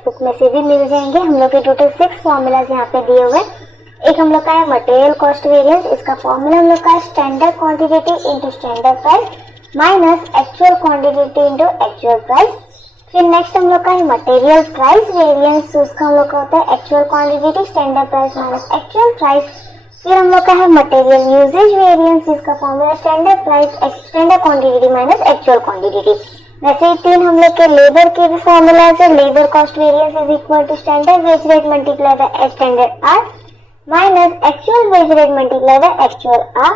Text book में से भी मिल जाएंगे। हम लोग के टोटल 6 फॉर्मूलाज यहाँ पे दिए हुए। एक हम लोग का है मटेरियल कॉस्ट वेरिएंस, इसका फॉर्मूला हम लोग का है standard quantity into standard price minus actual quantity into actual price. फिर नेक्स्ट हम लोग का है मटेरियल प्राइस वेरिएंस, उसका हम लोग का होता है actual quantity standard price minus actual price. फिर हम लोग का है मटेरियल यूजेज वेरिएंस, इसका formula standard price standard quantity minus actual quantity. वैसे ही 3 हम लोग के लेबर के भी फॉर्मूला है। Labour cost variance is equal to standard wage rate multiply by standard hour minus actual wage rate multiply by actual hour.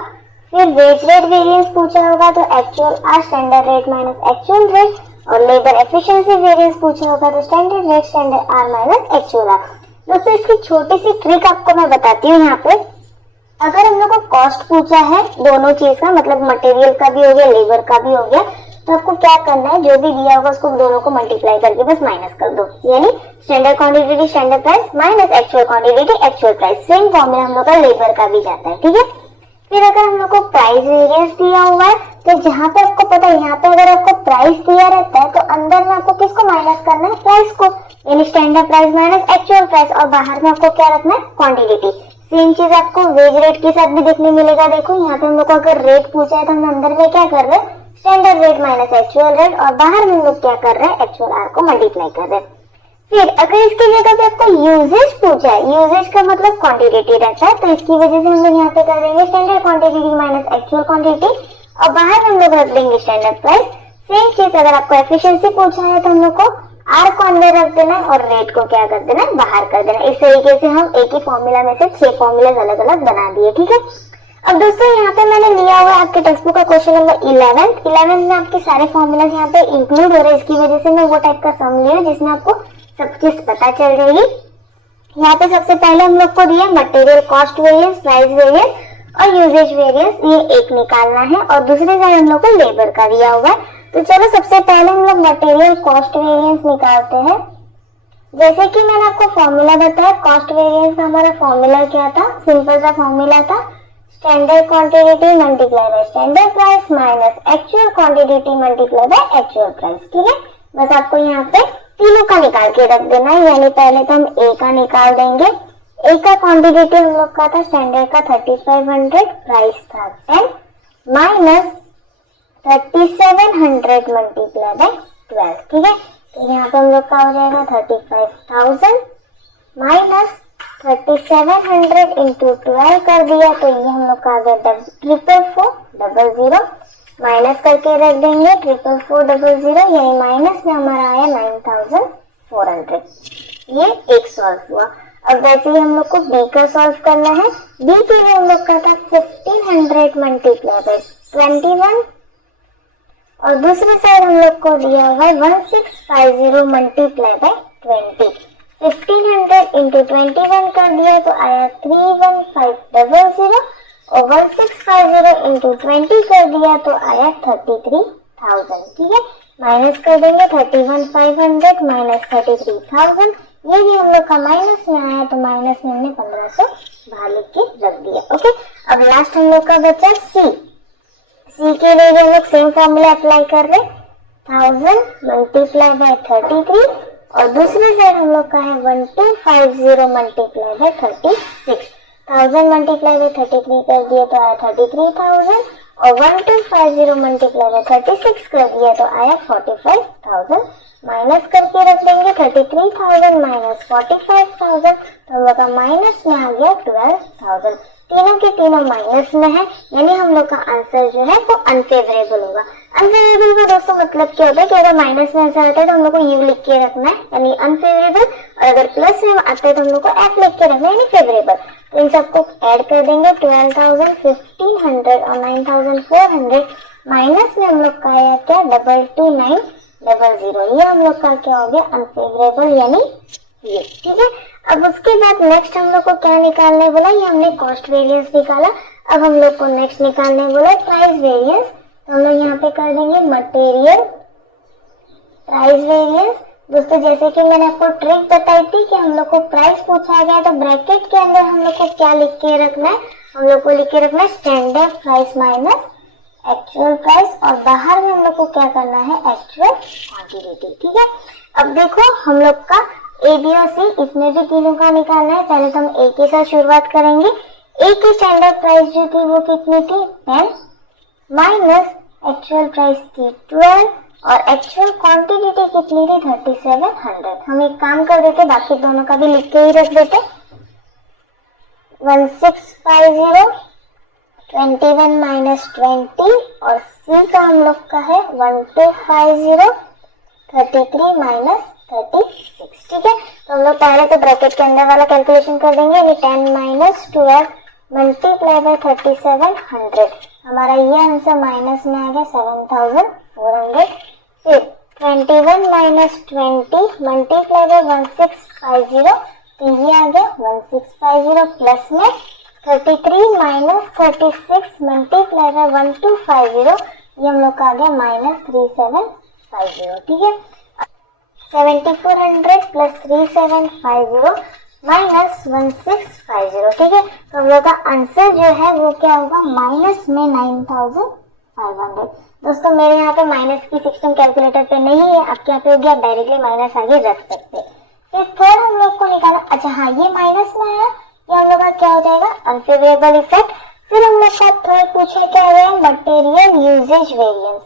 फिर wage rate variance पूछा होगा तो actual hour standard rate minus actual rate, और labour efficiency variance पूछा होगा तो standard rate standard hour minus actual hour. दोस्तों इसकी छोटी सी ट्रिक आपको मैं बताती हूँ यहाँ पे। अगर हम लोग को कॉस्ट पूछा है दोनों चीज का, मतलब मटेरियल का भी हो गया लेबर का भी हो गया, तो आपको क्या करना है, जो भी दिया होगा उसको दोनों को मल्टीप्लाई करके बस माइनस कर दो, यानी standard quantity standard price minus actual quantity actual price. Same formula हम लोग का लेबर का भी जाता है, ठीक है। फिर अगर हम लोग को प्राइस वेरिएंस दिया हुआ है तो जहाँ पे आपको पता है, यहाँ पे अगर आपको प्राइस दिया रहता है तो अंदर में आपको किसको माइनस करना है, प्राइस को, यानी standard price minus actual price, और बाहर में आपको क्या रखना है, क्वांटिटी। सेम चीज आपको वेज रेट के साथ भी देखने मिलेगा। देखो यहाँ पे हम लोग को अगर रेट पूछा है तो हम अंदर में क्या कर रहे हैं, standard rate minus actual rate, और बाहर में हम लोग क्या कर रहे हैं, एक्चुअल आर को मल्टीप्लाई कर रहे हैं। फिर अगर इसकी जगह पे आपको यूजेज पूछा है, यूजेज का मतलब क्वांटिटी रहता है, तो इसकी वजह से हम लोग यहाँ पे कर देंगे standard quantity minus actual quantity, और बाहर हम लोग रख देंगे स्टैंडर्ड प्राइस। सेम चीज अगर आपको एफिशिएंसी पूछा है तो हम लोग को आर को अंदर रख देना है और रेट को क्या कर देना है, बाहर कर देना है। इस तरीके से हम एक ही फॉर्मूला में से 6 फॉर्मूलाज अलग अलग बना दिए, ठीक है। अब दोस्तों यहाँ पे मैंने लिया हुआ है आपके टेक्स्ट बुक का क्वेश्चन नंबर 11 में आपके सारे फॉर्मूलाज यहाँ पे इंक्लूड हो रहे हैं। इसकी वजह से मैं वो टाइप का सम लिया जिसमें आपको सब चीज पता चल जाएगी। यहाँ पे सबसे पहले हम लोग को दिया material cost variance, price variance और यूजेज वेरिएंस, ये एक निकालना है, और दूसरे साइड हम लोग को लेबर का दिया हुआ है। तो चलो सबसे पहले हम लोग मटेरियल कॉस्ट वेरिएंस निकालते हैं। जैसे कि मैंने आपको फॉर्मूला बताया, कॉस्ट वेरिएंस का हमारा फॉर्मूला क्या था, सिंपल सा फॉर्मूला था, standard quantity multiply by standard price minus actual quantity multiply by actual price, ठीक है। बस आपको यहाँ पे तीनों का निकाल के रख देना है, यानी पहले तो हम ए का निकाल देंगे। ए का क्वांटिटी हम लोग का था स्टैंडर्ड का 3500, प्राइस था 10 माइनस 3700 मल्टीप्लाई बाय 12, ठीक है। तो यहाँ पे हम लोग का हो जाएगा 35,000 माइनस 3700 इंटू 12 कर दिया, तो ये हम लोग का आ गया 44400, माइनस करके रख देंगे 44400, यही माइनस में हमारा आया 9400। ये एक सॉल्व हुआ। अब वैसे ही हम लोग को बी का सॉल्व करना है। बी के लिए हम लोग का था 1500 मल्टीप्लाई बाय 21, और दूसरी साइड हम लोग को दिया हुआ है 1650 मल्टीप्लाई बाय 20। 1500 इंटू 21 कर दिया तो आया 31500, और 1650 इंटू 20 कर दिया तो आया 33,000, ठीक है। माइनस कर देंगे 31,500 माइनस 33,000, ये भी हम लोग का माइनस में आया, तो माइनस में हमने 1500 बाहर लिख के रख दिया, ओके। अब लास्ट हम लोग का बचा सी। सी के लिए भी हम लोग सेम फॉर्मूला अप्लाई कर रहे, 1000 मल्टीप्लाई बाय 33, और दूसरी साइड हम लोग का है 1250 मल्टीप्लाई बाय 36। 1000 मल्टीप्लाई बाय 33 कर दिया तो आया 33,000, और 1250 मल्टीप्लाई बाय 36 कर दिया तो आया 45,000। माइनस करके रख देंगे 33,000 माइनस 45,000, तो हम लोग का माइनस में आ गया 12,000। तीनों के तीनों माइनस में है, यानी हम लोग का आंसर जो है वो अनफेवरेबल होगा। अनफेवरेबल का दोस्तों मतलब क्या होता है कि अगर माइनस में आंसर आता है तो हम लोग को यू लिख के रखना है, यानी अनफेवरेबल, और अगर प्लस में आता है तो हम लोग को एफ लिख के रखना है, यानी फेवरेबल। तो इन सबको ऐड कर देंगे 12,000, 1500 और 9,400, माइनस में हम लोग का आया क्या 22900, ये हम लोग का क्या हो गया अनफेवरेबल, यानी ये, ठीक है। अब उसके बाद नेक्स्ट हम लोग को क्या निकालने बोला, ये हमने कॉस्ट वेरिएंस निकाला। अब हम लोग को नेक्स्ट निकालने बोला प्राइस वेरिएंस, तो हम लोग यहाँ पे कर देंगे मटेरियल प्राइस वेरिएंस। दोस्तों जैसे कि मैंने आपको ट्रिक बताई थी कि हम लोग को प्राइस पूछा गया तो ब्रैकेट के अंदर हम लोग को क्या लिख के रखना है, हम लोग को लिख के रखना है standard price minus actual price, और बाहर में हम लोग को क्या करना है एक्चुअल क्वांटिटी, ठीक है। अब देखो हम लोग का ए बी और सी, इसमें भी तीनों का निकालना है। पहले तो हम ए के साथ शुरुआत करेंगे। ए की स्टैंडर्ड प्राइस जो थी वो कितनी थी 10 माइनस एक्चुअल प्राइस थी 12 और एक्चुअल क्वांटिटी कितनी थी 3700। हम एक काम कर देते, बाकी दोनों का भी लिख के ही रख देते। 1650 21 माइनस 20 और सी का हम लोग का है 1250 33 माइनस 36। ठीक है, तो हम लोग पहले तो ब्रैकेट के अंदर वाला कैलकुलेशन कर देंगे। ये 10 माइनस 12 मल्टीप्लाई बाय 3700, हमारा ये आंसर माइनस में आ गया 7400। फिर 21 माइनस 20 मल्टीप्लाई बाय 1650, तो ये आ गया 1650 प्लस में 33 माइनस 36 मल्टीप्लाई बाय 1250, ये हम लोग का आ गया माइनस 3750। ठीक है, 7400 प्लस 3750 माइनस 1650। ठीक है, तो हम लोग का आंसर जो है वो क्या होगा माइनस में 9500। दोस्तों मेरे यहाँ पे माइनस की सिस्टम कैलकुलेटर पे नहीं है, आपके यहाँ पे हो गया, डायरेक्टली माइनस आगे रख सकते हैं। फिर थर्ड हम लोग को निकाला, अच्छा हाँ ये माइनस में आया, ये हम लोग का क्या हो जाएगा अनफेवरेबल इफेक्ट। फिर हम लोग का थर्ड पूछा क्या है material usage variance.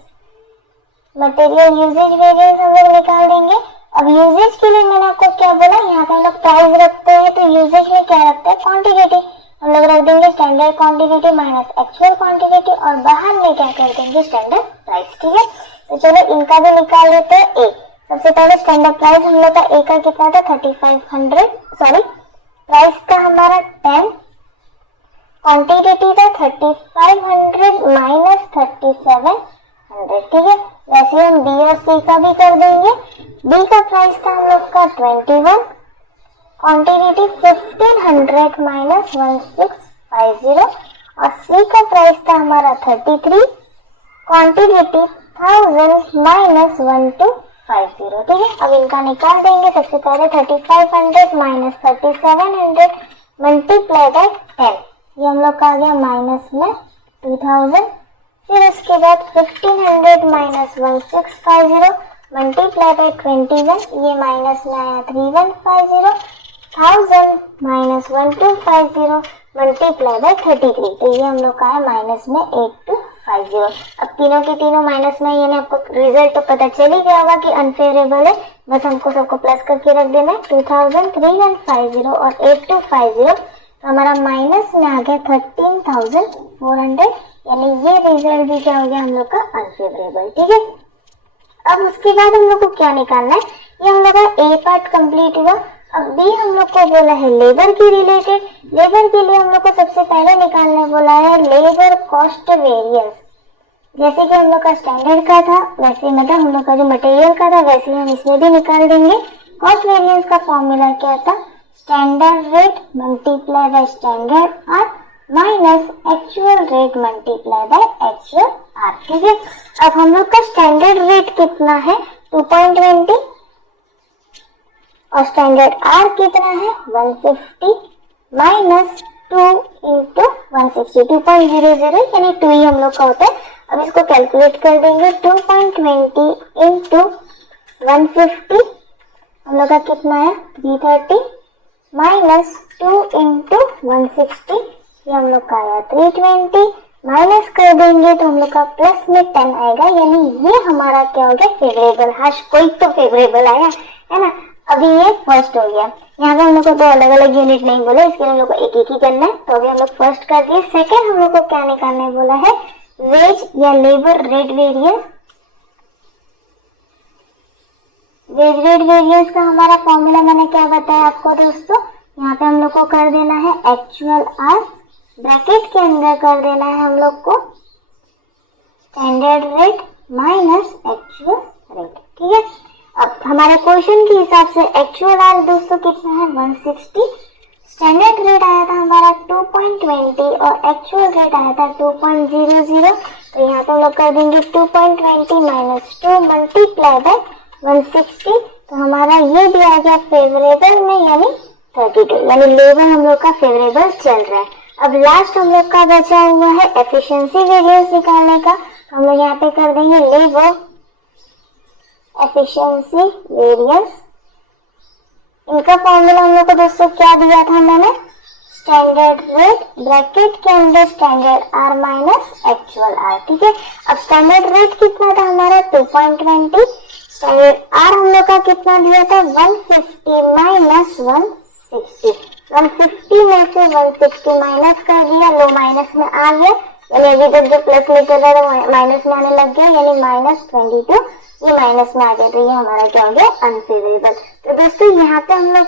Material usage variance हम लोग निकाल देंगे। अब यूजेज के लिए मैंने आपको क्या बोला, यहाँ पे हम लोग प्राइस रखते हैं, तो यूजेज में क्या रखते हैं क्वांटिटी। हम लोग रख देंगे standard quantity minus actual quantity और बाहर में क्या कर देंगे स्टैंडर्ड प्राइस। ठीक है, तो चलो इनका भी निकाल लेते हैं। ए सबसे पहले स्टैंडर्ड प्राइस हम लोग का ए का कितना था 3500, सॉरी प्राइस का हमारा 10, क्वांटिटी था 3500 माइनस 3700। ठीक है, वैसे हम बी और सी का भी कर देंगे। बी का प्राइस था हम लोग का 21, क्वांटिटी 1500 माइनस 1650 और सी का प्राइस था हमारा 33, क्वांटिटी 1000 माइनस 1250। ठीक है, अब इनका निकाल देंगे। सबसे पहले 3500 माइनस 3700 मल्टीप्लाई बाय 10, ये हम लोग का आ गया माइनस में 2000। फिर उसके बाद 1500 माइनस 1650 मल्टीप्लाई बाय 21, ये माइनस में आया 3150। 1000 माइनस 1250 मल्टीप्लाई बाय 33, तो ये हम लोग का है माइनस में 8250। अब तीनों के तीनों माइनस में, यानी आपको रिजल्ट तो पता चल ही गया होगा कि अनफेवरेबल है, बस हमको सबको प्लस करके रख देना है। 2000 3150 और 8250, तो हमारा माइनस में आ गया 13400, यानी ये रिजल्ट भी क्या हो गया हम लोग का अनफेवरेबल। ठीक है, अब उसके बाद हम लोग को क्या निकालना है, ये हम लोग का ए पार्ट कंप्लीट हुआ। अब बी हम लोग को बोला है लेबर की रिलेटेड। लेबर के लिए हम लोग को सबसे पहले निकालने बोला है लेबर कॉस्ट वेरिएंस। जैसे कि हम लोग का स्टैंडर्ड का था वैसे, मतलब हम लोग का जो मटेरियल का था वैसे हम इसमें भी निकाल देंगे। कॉस्ट वेरिएंस का फॉर्मूला क्या था, standard rate multiply by standard hour minus actual rate multiply by actual hour. ठीक है, अब हम लोग का स्टैंडर्ड रेट कितना है 2.20 और स्टैंडर्ड आर कितना है 150 माइनस 2 इंटू 160 2.00, यानी 2 ही हम लोग का होता है। अब इसको कैलकुलेट कर देंगे। 2.20 इंटू 150 हम लोग का कितना है 330 माइनस 2 इंटू 160, ये हम लोग का आया 320, माइनस कर देंगे तो हम लोग का प्लस में 10 आएगा, यानी ये हमारा क्या हो गया फेवरेबल। हाँ कोई तो फेवरेबल आया है ना। अभी ये फर्स्ट हो गया, यहाँ पे हम लोग को तो अलग अलग यूनिट नहीं बोले, इसके लिए हम लोग को एक एक ही करना है। तो अभी हम लोग फर्स्ट कर दिए। सेकंड हम लोग को क्या निकालने बोला है वेज या labour rate variance. Veg rate variance का हमारा फॉर्मूला मैंने क्या बताया आपको दोस्तों, यहाँ पे हम लोग को कर देना है एक्चुअल आर, ब्रैकेट के अंदर कर देना है हम लोग को standard rate minus actual rate. ठीक है, अब हमारे क्वेश्चन के हिसाब से एक्चुअल आर दोस्तों कितना है 160, स्टैंडर्ड रेट आया था हमारा 2.20 और एक्चुअल रेट आया था 2.00, तो यहाँ पे हम लोग कर देंगे 2.20 माइनस 2 मल्टीप्लाई बाय 160, तो हमारा ये भी आ गया फेवरेबल में, यानी 32, यानी लेबर हम लोग का फेवरेबल चल रहा है। अब लास्ट हम लोग का बचा हुआ है एफिशिएंसी वेरिएंस निकालने का, तो हम लोग यहाँ पे कर देंगे लेबर एफिशिएंसी वेरिएंस इनका फॉर्मूला हम लोग को दोस्तों क्या दिया था मैंने, स्टैंडर्ड रेट ब्रैकेट के अंदर standard hour minus actual hour. ठीक है, अब स्टैंडर्ड रेट कितना था हमारा 2.20, स्टैंडर्ड आर हम लोग का कितना दिया था 150 माइनस 160, 150 में से 160 माइनस कर दिया, लो माइनस में आ गया, यानी अभी तक जो प्लस लेकर रहा था माइनस में आने लग गया, यानी -22 ये माइनस में आ गया, तो ये हमारा क्या हो गया अनफेवरेबल। तो दोस्तों यहाँ पे हम लोग